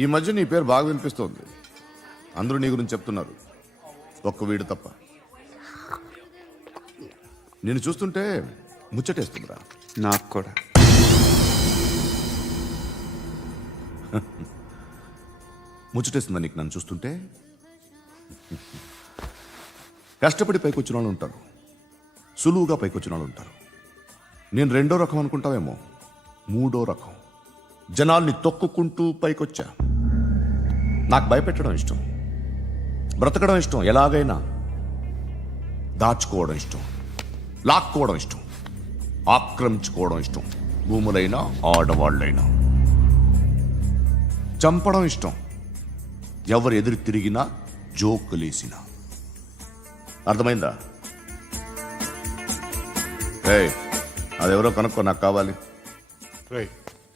ఈ మధ్య నీ పేరు బాగా వినిపిస్తోంది. అందరూ నీ గురించి చెప్తున్నారు, ఒక్క వీడు తప్ప. నేను చూస్తుంటే ముచ్చటేస్తుందిరా. నాకు కూడా. ముచ్చటేస్తుందా నీకు నన్ను చూస్తుంటే? కష్టపడి పైకి వచ్చిన వాళ్ళు ఉంటారు, సులువుగా పైకి వచ్చిన వాళ్ళు ఉంటారు. నేను రెండో రకం అనుకుంటావేమో, మూడో రకం. జనాల్ని తొక్కుకుంటూ పైకొచ్చా. నాకు భయపెట్టడం ఇష్టం, బ్రతకడం ఇష్టం, ఎలాగైనా దాచుకోవడం ఇష్టం, లాక్కోవడం ఇష్టం, ఆక్రమించుకోవడం ఇష్టం. భూములైనా ఆడవాళ్ళైనా చంపడం ఇష్టం, ఎవరు ఎదురు తిరిగినా జోకులేసినా. అర్థమైందా? ఏయ్, అదెవరో కనుక్కో, నాకు కావాలి.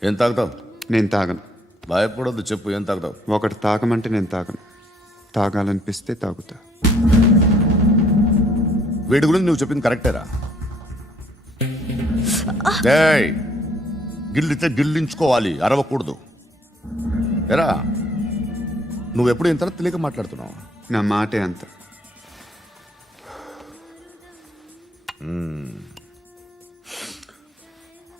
ఏం తాగుతావు? నేను తాగను. భయపడొద్దు, చెప్పు ఏం తాగుతావు? ఒకటి తాగమంటే నేను తాగను. తాగాలనిపిస్తే తాగుతా. వీడి గురించి నువ్వు చెప్పింది కరెక్టేరా? ఏయ్, గిల్లితే గిల్లించుకోవాలి, అరవకూడదు. ఎరా, నువ్వెప్పుడు ఇంత తెలియక మాట్లాడుతున్నావు? నా మాటే అంత.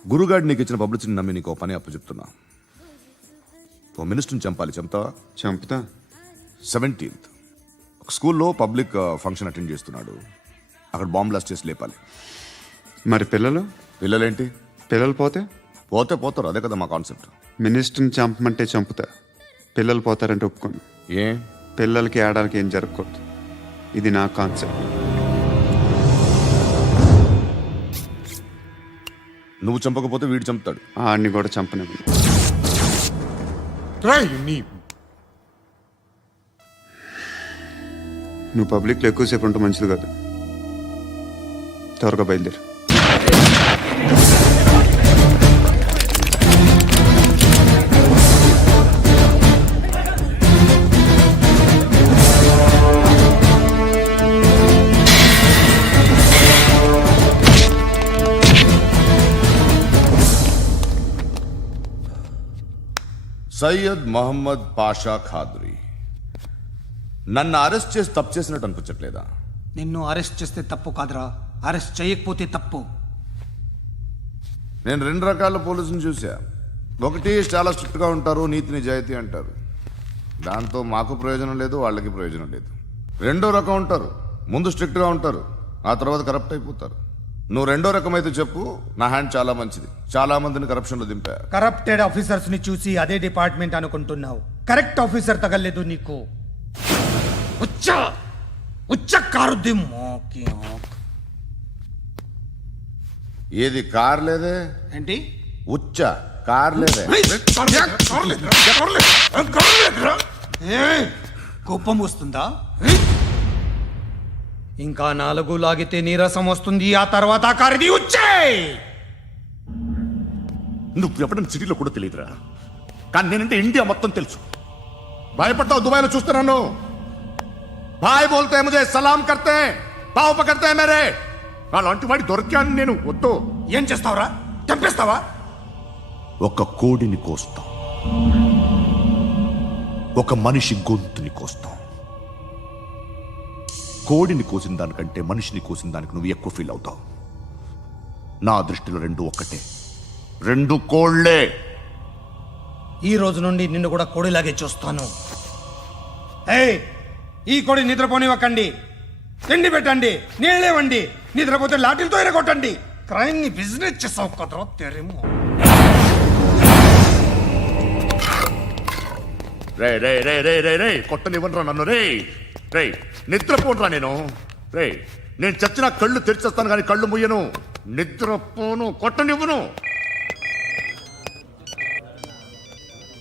గురుగాడు నీకు ఇచ్చిన పబ్లిసిటీని నమ్మి నీకు ఓ పని అప్పు చెప్తున్నా. ఓ మినిస్టర్ని చంపాలి, చంపుతావా? చంపుతా. 17th ఒక స్కూల్లో పబ్లిక్ ఫంక్షన్ అటెండ్ చేస్తున్నాడు. అక్కడ బాంబ్ బ్లాస్ట్ చేసి లేపాలి. మరి పిల్లలు? పిల్లలేంటి? పిల్లలు పోతే? పోతే పోతారు, అదే కదా మా కాన్సెప్ట్. మినిస్టర్ని చంపమంటే చంపుతా, పిల్లలు పోతారంటే ఒప్పుకోను. ఏ? పిల్లలకి ఆడాలకి ఏం జరగకూడదు. ఇది నా కాన్సెప్ట్. నువ్వు చంపకపోతే వీడు చంపుతాడు. ఆడిని కూడా చంపనివ్వను. నువ్వు పబ్లిక్లో ఎక్కువసేపు ఉంటే మంచిది కాదు. త్వరగా బయలుదేరు. సయ్యద్ మహమ్మద్ పాషా ఖాద్రీ. నన్ను అరెస్ట్ చేసి తప్పు చేసినట్టు అనిపించట్లేదా? నిన్ను అరెస్ట్ చేస్తే తప్పు కాదురా, అరెస్ట్ చేయకపోతే తప్పు. నేను 2 రకాల పోలీసుని చూసా. ఒకటి చాలా స్ట్రిక్ట్గా ఉంటారు, నీతి నిజాయితీ అంటారు. దాంతో మాకు ప్రయోజనం లేదు, వాళ్ళకి ప్రయోజనం లేదు. రెండో రకం ఉంటారు, ముందు స్ట్రిక్ట్గా ఉంటారు, ఆ తర్వాత కరప్ట్ అయిపోతారు. నువ్వు రెండో రకం అయితే చెప్పు, నా హ్యాండ్ చాలా మంచిది. చాలా మందిని కరప్షన్లో దింపా. కరప్టెడ్ ఆఫీసర్స్ ని చూసి అదే డిపార్ట్మెంట్ అనుకుంటున్నావు. కరెక్ట్ ఆఫీసర్ తగలేదు నీకు. ఉచ్చ కారుద్ది మోకి. ఏది కార్ లేదే? ఏంటి? ఉచ్చ కార్ లేదే? కోపం వస్తుందా? ఇంకా 4 లాగితే నీరసం వస్తుంది, ఆ తర్వాత కారిది ఉచ్చే. నువ్వు ఎప్పుడైనా సిటీలో కూడా తెలియదురా, కానీ నేనంటే ఇండియా మొత్తం తెలుసు. భయపడతావు? దుబాయ్లో చూస్తున్నాను. భాయ్ బోల్తే ముజే సలాం కర్తే, పావు పకర్తే మేరే. అలాంటి వాడి దొరికాను నేను. వద్దు. ఏం చేస్తావురా? చంపేస్తావా? ఒక కోడిని కోస్తాం, ఒక మనిషి గొంతుని కోస్తాం. కోడిని కోసిన దానికంటే మనిషిని కోసిన దానికి నువ్వు ఎక్కువ ఫీల్ అవుతావు. నా దృష్టిలో 2 ఒక్కటే, 2 కోళ్లే. ఈ రోజు నుండి నిన్ను కూడా కోడిలాగే చూస్తాను. ఏయ్, ఈ కోడి నిద్రపోనివ్వకండి. తిండి పెట్టండి, నీళ్ళేవండి. నిద్రపోతే లాఠీలతో ఎరగొట్టండి. క్రైమ్ ని బిజినెస్ చేసావు కదరా తెరేమో. రే రే రే రే రే రే కొట్టనివ్వనరా నన్ను. రే రే నిద్రపోనరా నేను. రే నేను చచ్చిన కళ్ళు తెరిచేస్తాను కానీ కళ్ళు ముయ్యను. నిద్రపోను, కొట్టనివ్వను.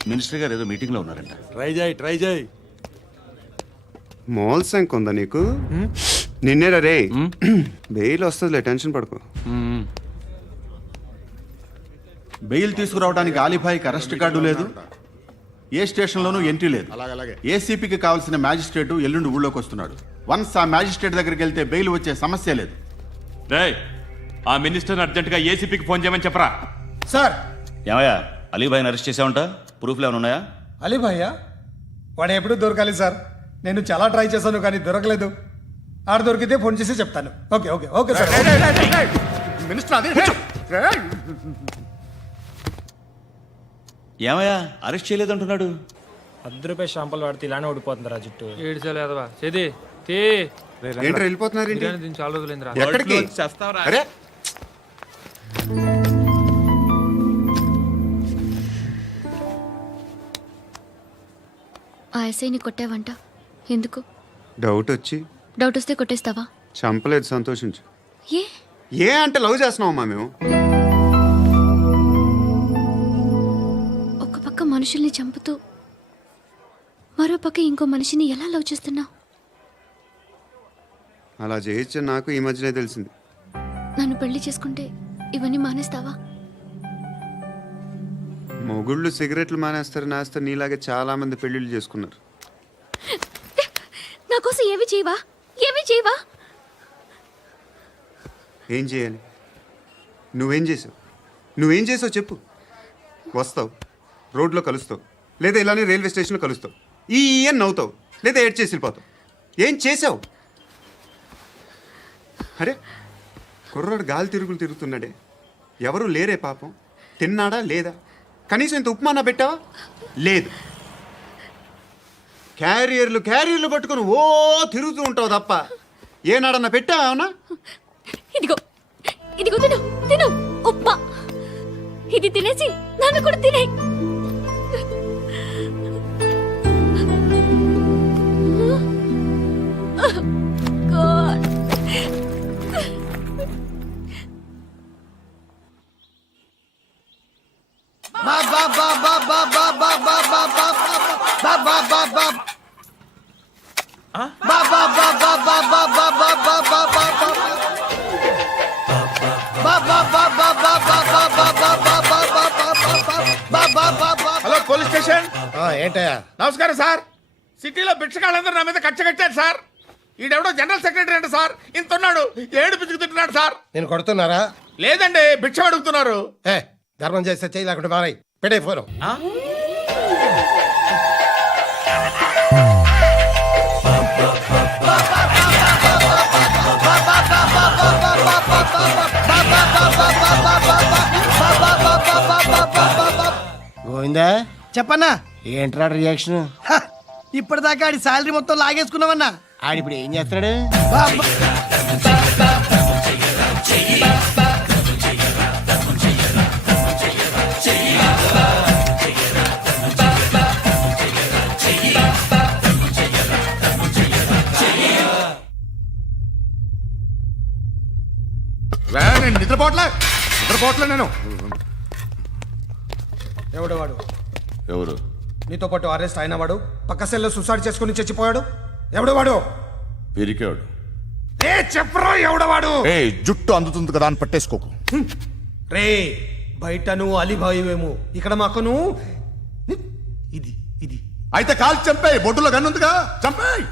మినిస్టర్ గారు ఏదో మీటింగ్ లో ఉన్నారంట. ట్రై చేయి. మోల్ సంక్ ఉందా నీకు? నిన్నేరా రే. బెయిల్ వస్తుందిలే, టెన్షన్ పడుకో. బెయిల్ తీసుకురావడానికి ఆలిభాయికి అరెస్ట్ కార్డు లేదు, ఏ స్టేషన్లోనూ ఎంట్రీ లేదు. ఏసీపీకి కావాల్సిన మ్యాజిస్ట్రేటు ఎల్లుండి ఊళ్ళోకి వస్తున్నాడు. వన్స్ ఆ మ్యాజిస్ట్రేట్ దగ్గరికి వెళ్తే బెయిల్ వచ్చే సమస్య లేదు. రేయ్, ఆ మినిస్టర్ అర్జెంటుగా ఏసీపీకి ఫోన్ చేయమని చెప్పరా. సార్, ఏమయ్యా, అలీభాయిని అరెస్ట్ చేసావంట? ప్రూఫ్లు ఏమైనా ఉన్నాయా? అలీ భయ్యా వాడు ఎప్పుడు దొరకాలి సార్. నేను చాలా ట్రై చేశాను కానీ దొరకలేదు. ఆడ దొరికితే ఫోన్ చేసి చెప్తాను. Okay okay okay sir. Minister అదే ఏమయ్యా అరెస్ట్ చేయలేదంటున్నాడు. ₹10 షాంపూలు వాడితే ఇలానే ఓడిపోతుందిరా జుట్టు. ఏడ్చలేదవా చేది తీ ఏంట్రా వెళ్ళిపోతున్నారు ఏంటి? బిర్యానీ దీన్ని చాలా రోజులైందిరా. ఎక్కడికి? అరే ఆ ఎస్ఐని కొట్టావంట ఎందుకు? డౌట్ వచ్చి డౌట్ వస్తే కొట్టేస్తావా? చంపలేదు, సంతోషించు. ఏ ఏ అంటే లవ్ చేస్తున్నామమ్మా మేము. ఒక పక్క మనుషుల్ని చంపుతూ మరో పక్క ఇంకో మనిషిని ఎలా లవ్ చేస్తున్నావు? అలా చేయొచ్చు నాకు ఈ మధ్యనే తెలిసింది. నన్ను పెళ్లి చేసుకుంటే ఇవన్నీ మానేస్తావా? మొగుళ్ళు సిగరెట్లు మానేస్తారు, నేస్తారు. నీలాగే చాలా మంది పెళ్లిళ్ళు చేసుకున్నారు. నా కోసం ఏమి చేయవా? ఏమి చేయవా? ఏం చేయాలి? నువ్వేం చేసావు? నువ్వేం చేసావు చెప్పు. వస్తావు, రోడ్లో కలుస్తావు, లేదా ఇలానే రైల్వే స్టేషన్లో కలుస్తావు. ఈ అని నవ్వుతావు, లేదా ఏడ్ చేసి వెళ్ళిపోతావు. ఏం చేసావు? అరే కుర్రాడు గాలి తిరుగులు తిరుగుతున్నాడే, ఎవరు లేరే పాపం. తిన్నాడా లేదా? కనీసం ఇంత ఉప్మానా పెట్టావా? లేదు. క్యారియర్లు పట్టుకొని ఓ తిరుగుతూ ఉంటావు తప్ప ఏనాడన్నా పెట్టావా? అవునా? ఇదిగో ఇదిగో తిను తిను ఉప్మా. ఇది తినేసి నన్ను కూడా తినే. God. Hello police station. ఏంటయ్యా? నమస్కారం సార్. సిటీలో భిక్షగాళ్ళందరూ నా మీద కచ్చ కట్టారు సార్. ఈడెవడో జనరల్ సెక్రటరీ అంట సార్. ఇంత ఉన్నాడు, ఏడు పిచ్చుకు తింటున్నాడు సార్. నేను కొడుతున్నారా? లేదండి, భిక్ష అడుగుతున్నారు. ఏ ధర్మం చేస్తే చెయ్యి, లేకుంటే మారాయి. పెట్టే ఫోను. గోవిందా చెప్పన్నా. ఏంట్రా రియాక్షన్? ఇప్పటిదాకా ఆడి శాలరీ మొత్తం లాగేసుకున్నామన్నా. ఆడిప్పుడు ఏం చేస్తున్నాడు? నేను నిద్రపోవట్లే నేను. ఎవడు వాడు? ఎవరు? నీతో పాటు అరెస్ట్ అయిన వాడు, పక్క సెల్లో సూసైడ్ చేసుకుని చచ్చిపోయాడు. ఎవడు వాడు? పిరికాడు. ఏ చెప్పరా ఎవడవాడు? ఏ జుట్టు అందుతుంది కదా అని పట్టేసుకోకు. రే బయట నువ్వు అలీబాయివేమో, ఇక్కడ మాకు నువ్వు ఇది ఇది. అయితే కాల్ చంపేయి. బొడ్డులో గన్నుందిగా, చంపేయి.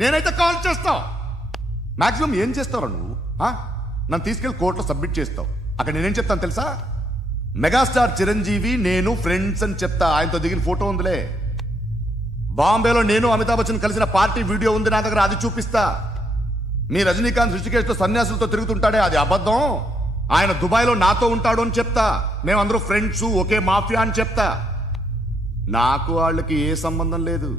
నేనైతే కాల్ చేస్తా. మాక్సిమం ఏం చేస్తావు నువ్వు? నన్ను తీసుకెళ్లి కోర్టులో సబ్మిట్ చేస్తావు. అక్కడ నేనేం చెప్తాను తెలుసా? మెగాస్టార్ చిరంజీవి నేను ఫ్రెండ్స్ అని చెప్తా. ఆయనతో దిగిన ఫోటో ఉందిలే. బాంబేలో నేను అమితాబ్ బచ్చన్ కలిసిన పార్టీ వీడియో ఉంది నా దగ్గర, అది చూపిస్తా. మీ రజనీకాంత్ ఋషికేశ్తో సన్యాసులతో తిరుగుతుంటాడే, అది అబద్ధం. ఆయన దుబాయ్లో నాతో ఉంటాడు అని చెప్తా. మేమందరూ ఫ్రెండ్స్, ఒకే మాఫియా అని చెప్తా. నాకు వాళ్ళకి ఏ సంబంధం లేదు.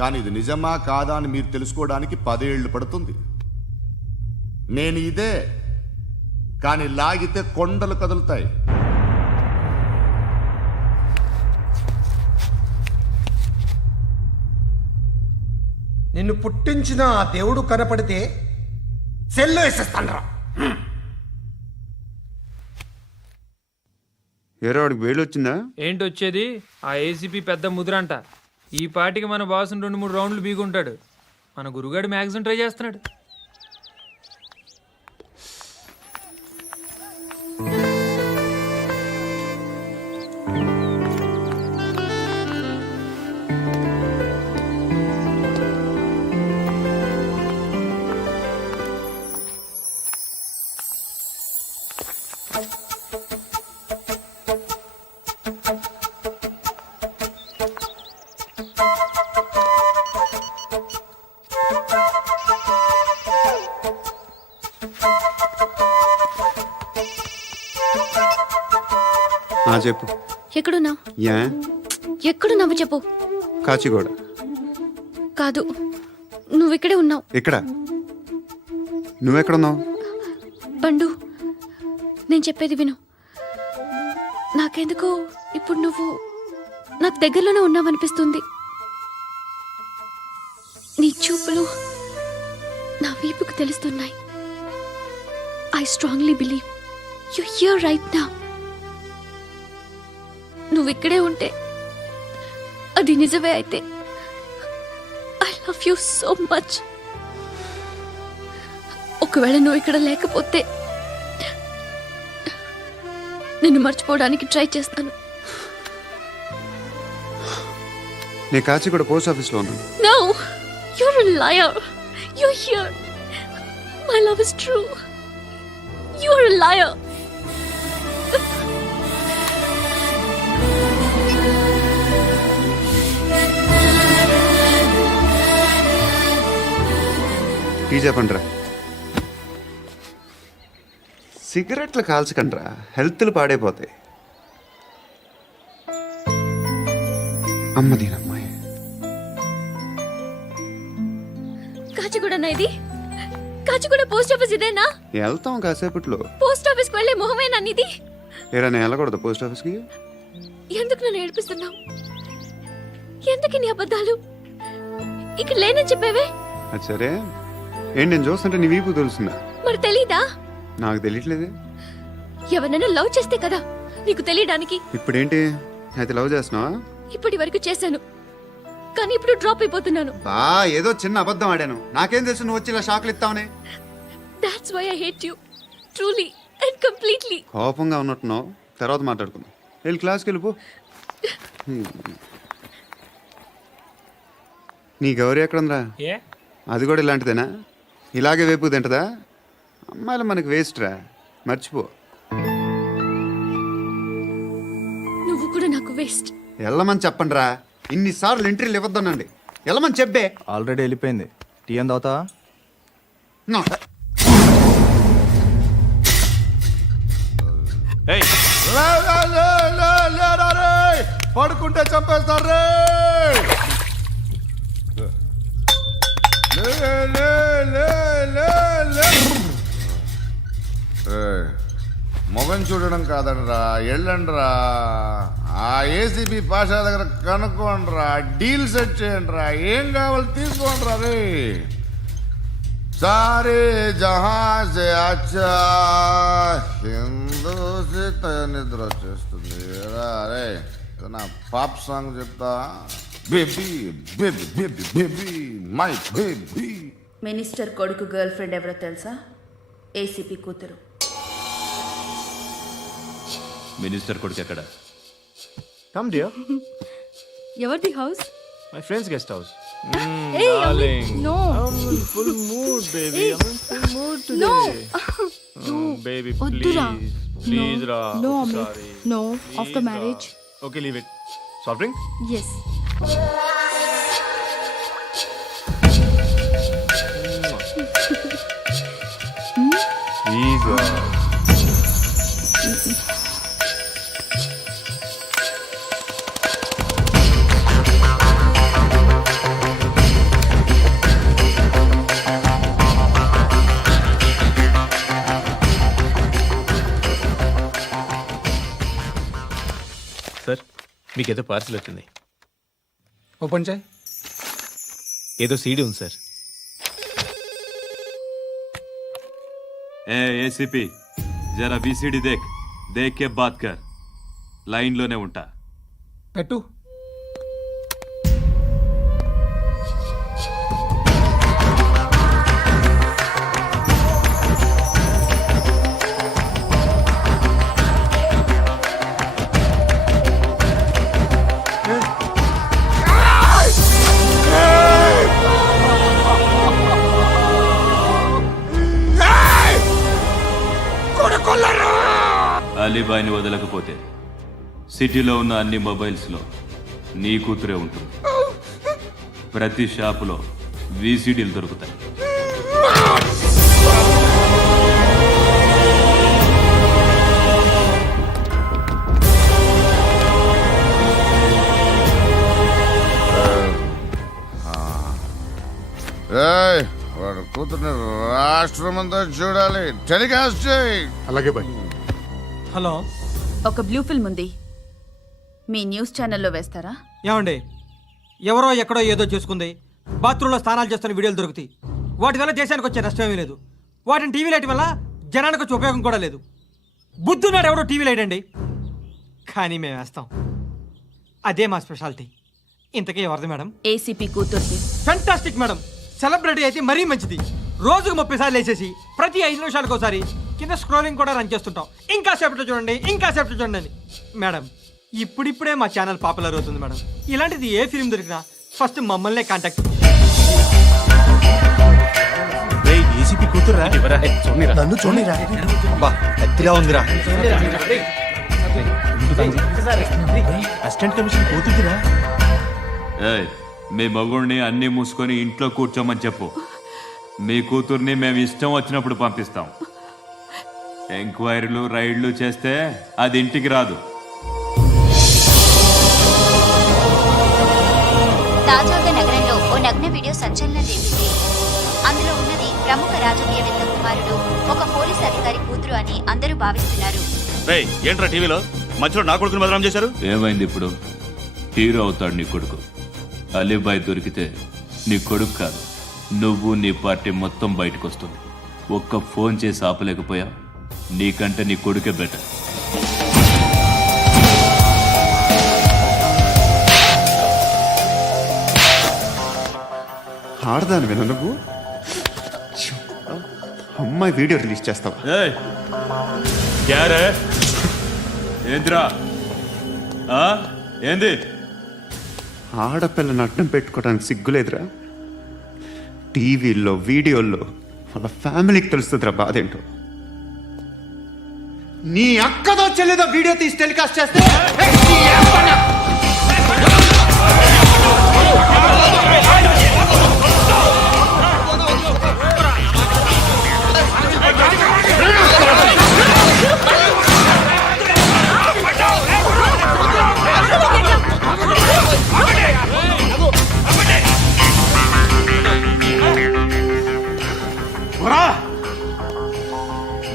కానీ ఇది నిజమా కాదా అని మీరు తెలుసుకోవడానికి 10 ఏళ్ళు పడుతుంది. నేను ఇదే, కానీ లాగితే కొండలు కదులుతాయి. నిన్ను పుట్టించిన ఆ దేవుడు కనపడితే సెల్లో వేసేస్తాను. ఏరో వాడికి వేలు వచ్చిందా? ఏంటి వచ్చేది? ఆ ఏసీపీ పెద్ద ముద్రంట. ఈ పాటికి మన బాసుని 2-3 రౌండ్లు బీగుంటాడు. మన గురుగాడు మ్యాక్సిమం ట్రై చేస్తున్నాడు. చెప్పు. ఎక్కడున్నావు? యా ఎక్కడున్నావు చెప్పు. కాచిగూడ. కాదు, నువ్వు ఇక్కడే ఉన్నావు. ఇక్కడ నువ్వెక్కడున్నావు? బండు, నేను చెప్పేది విను. నాకెందుకో ఇప్పుడు నువ్వు నాకు దగ్గరలోనే ఉన్నావనిపిస్తుంది. నీ చూపులు నా వీపుకు తెలుస్తున్నాయి. I strongly believe you here right now. నువ్వు ఇక్కడే ఉంటే అది నిజమే అయితే I love you so much. ఒకవేళ నువ్వు ఇక్కడ లేకపోతే నిన్ను మర్చిపోవడానికి ట్రై చేస్తాను. నేను కాచిగూడ పోస్ట్ ఆఫీస్లో ఉన్నాను. No, you're a liar. You're here. My love is true. You're a liar. Tea చెప్పండిరా. సిగరెట్లు కాల్చకండ్రా, హెల్త్లు పాడైపోతాయి. అమ్మ దీనమ్మాయి. కాచిగూడనా ఇది? కాచిగూడ పోస్ట్ ఆఫీస్ ఇదేనా? వెళ్తాం కాసేపట్లో. పోస్ట్ ఆఫీస్కి వెళ్ళే మొహమేనా నీది? ఏరా నేను వెళ్ళకూడదు పోస్ట్ ఆఫీస్కి? ఎందుకు నన్ను ఏడిపిస్తున్నావు? ఎందుకు నీ అబద్ధాలు? ఇక్కడ లేనని చెప్పేవే. అది సరే, ఏంటి నేను చూస్తుంటే నీ వీపు తెలుస్తుందా? మరి తెలీదా? నాకు తెలియట్లేదే. ఎవరైనా లవ్ చేస్తే కదా నీకు తెలియడానికి. ఇప్పుడేంటి అయితే లవ్ చేస్తున్నావా? ఇప్పటి వరకు చేశాను, కానీ ఇప్పుడు డ్రాప్ అయిపోతున్నాను. ఏదో చిన్న అబద్ధం ఆడాను. నాకేం తెలుసు నువ్వు వచ్చి ఇలా షాక్లు ఇస్తావని. That's why I hate you. Truly and completely. కోపంగా ఉన్నట్టున్నావు, తర్వాత మాట్లాడుకుందాం. వెళ్ళి క్లాస్కి వెళ్ళిపో. నీ గౌరీ ఎక్కడుందిరా? ఏ అది కూడా ఇలాంటిదేనా? ఇలాగే వేపు తింటదా? అమ్మాయిలు మనకి వేస్ట్ రా, మర్చిపో. నువ్వు కూడా నాకు వేస్ట్. వెళ్ళమని చెప్పండి రా. ఇన్నిసార్లు ఎంట్రీలు ఇవ్వద్దనండి. వెళ్ళమని చెప్పే. ఆల్రెడీ వెళ్ళిపోయింది. టీ ఎంత అవుతా? ఏయ్, పడుకుంటే చంపేస్తారు రే. మొగం చూడడం కాదండ్రా, వెళ్ళండ్రా. ఆ ఏసీపీ పాషా దగ్గర కనుక్కోండ్రా, డీల్ సెట్ చేయండిరా, ఏం కావాలి తీసుకోండిరా రే. సారే జహా సే అచ్చా హిందూ సే నిద్ర వచ్చేస్తుంది రే. నా పాప్ సాంగ్ చెప్తా. Baby baby baby baby my baby. Minister కొడుకు గర్ల్ ఫ్రెండ్ ఎవరో తెలుసా? ఏసీపీ కూతురు. మినిస్టర్ కొడుకు ఎక్కడ? Come dear. ఎవరిది house? My friends guest house. No. Full mood baby. Full mood No. Baby వద్దురా. ప్లీజ్ రా. No, sorry. No, after marriage. Okay leave it. Soft drink? Yes. Please. Sir, మీకేదో parcel వచ్చింది. Open చేయి. ఏదో CD ఉంది sir. ఏ ACP, జరా VCD దేక్, దేక్ కే bath కర్. లైన్లోనే ఉంటా. పెట్టు. అలీబాయిని వదలకపోతే సిటీలో ఉన్న అన్ని మొబైల్స్లో నీ కూతురే ఉంటుంది. ప్రతి షాపులో వీసీడీలు దొరుకుతాయి. ఏయ్, వాడు కూతుర్ని రాష్ట్రం అంతా చూడాలి. టెలికాస్ట్ చేయి. అలాగే బాయ్. హలో ఒక బ్లూ ఫిల్మ్ ఉంది, మీ న్యూస్ ఛానల్లో వేస్తారా? ఏమండి, ఎవరో ఎక్కడో ఏదో చేసుకుంది, బాత్రూంలో స్నానాలు చేస్తున్న వీడియోలు దొరుకుతాయి. వాటి వల్ల దేశానికి వచ్చే నష్టం ఏమీ లేదు. వాటిని టీవీ లైట్ వల్ల జనానికి వచ్చే ఉపయోగం కూడా లేదు. బుద్ధున్నాడు ఎవడో టీవీ లైట్ అండి, కానీ మేము వేస్తాం. అదే మా స్పెషాలిటీ. ఇంతకీ ఎవరిది మేడం? ఏసీపీ కూతుర్ది. Fantastic madam. సెలబ్రిటీ అయితే మరీ మంచిది. రోజుకు 30 సార్లు వేసేసి ప్రతి 5 నిమిషాలకు ఒకసారి కింద స్క్రోలింగ్ కూడా రన్ చేస్తుంటాం. ఇంకా సేపట్లో చూడండి, ఇంకా సేపట్లో చూడండి అని. మేడం, ఇప్పుడిప్పుడే మా ఛానల్ పాపులర్ అవుతుంది మేడం. ఇలాంటిది ఏ ఫిల్మ్ దొరికినా ఫస్ట్ మమ్మల్నే కాంటాక్ట్. ఏసీపీ కూతురా? నన్ను చూడరా అత్తిలా ఉందిరా. అసిస్టెంట్ కమిషన్ కూతురురా? ఏయ్, మీ మగుడిని అన్నీ మూసుకొని ఇంట్లో కూర్చోమని చెప్పు. మీ కూతుర్ని మేము ఇష్టం వచ్చినప్పుడు పంపిస్తాం. ఎంక్వైరీలు రైడ్లు చేస్తే అది ఇంటికి రాదు. తాజాగా నగరంలో ఓ నగ్న వీడియో సంచలనం రేపింది. అందులో ఉన్నది ప్రముఖ రాజకీయవేత్త కుమారుడు, ఒక పోలీస్ అధికారి కూతురు అని అందరూ భావిస్తున్నారు. ఏంట్రా టీవీలో మధ్యలో నా కొడుకుని బదనాం చేశారు? ఏమైంది ఇప్పుడు? హీరో అవుతాడు నీ కొడుకు. అలీబాయ్ దొరికితే నీ కొడుకు కాదు, నువ్వు నీ పార్టీ మొత్తం బయటకు వస్తుంది. ఒక్క ఫోన్ చేసి ఆపలేకపోయా? నీకంటే నీ కొడుకే బెటర్. ఆడదాని విన నువ్వు అమ్మాయి వీడియో రిలీజ్ చేస్తావా? ఏయ్, క్యారే? ఏంద్రా? ఏంది? ఆడపిల్లని అడ్డం పెట్టుకోవడానికి సిగ్గులేదురా? టీవీల్లో వీడియోల్లో వాళ్ళ ఫ్యామిలీకి తెలుస్తుందిరా బాధ ఏంటో. నీ అక్కదో చెల్లిదో వీడియో తీసి టెలికాస్ట్ చేస్తే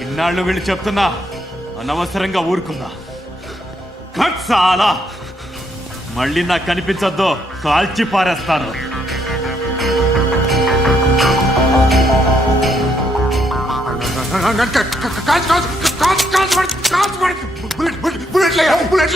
ఇన్నాళ్ళు వీళ్ళు చెప్తున్నా అనవసరంగా ఊరుకుందా. కట్ చాలా మళ్ళీ నాకు కనిపించొద్దు, కాల్చి పారేస్తాను. बुलेट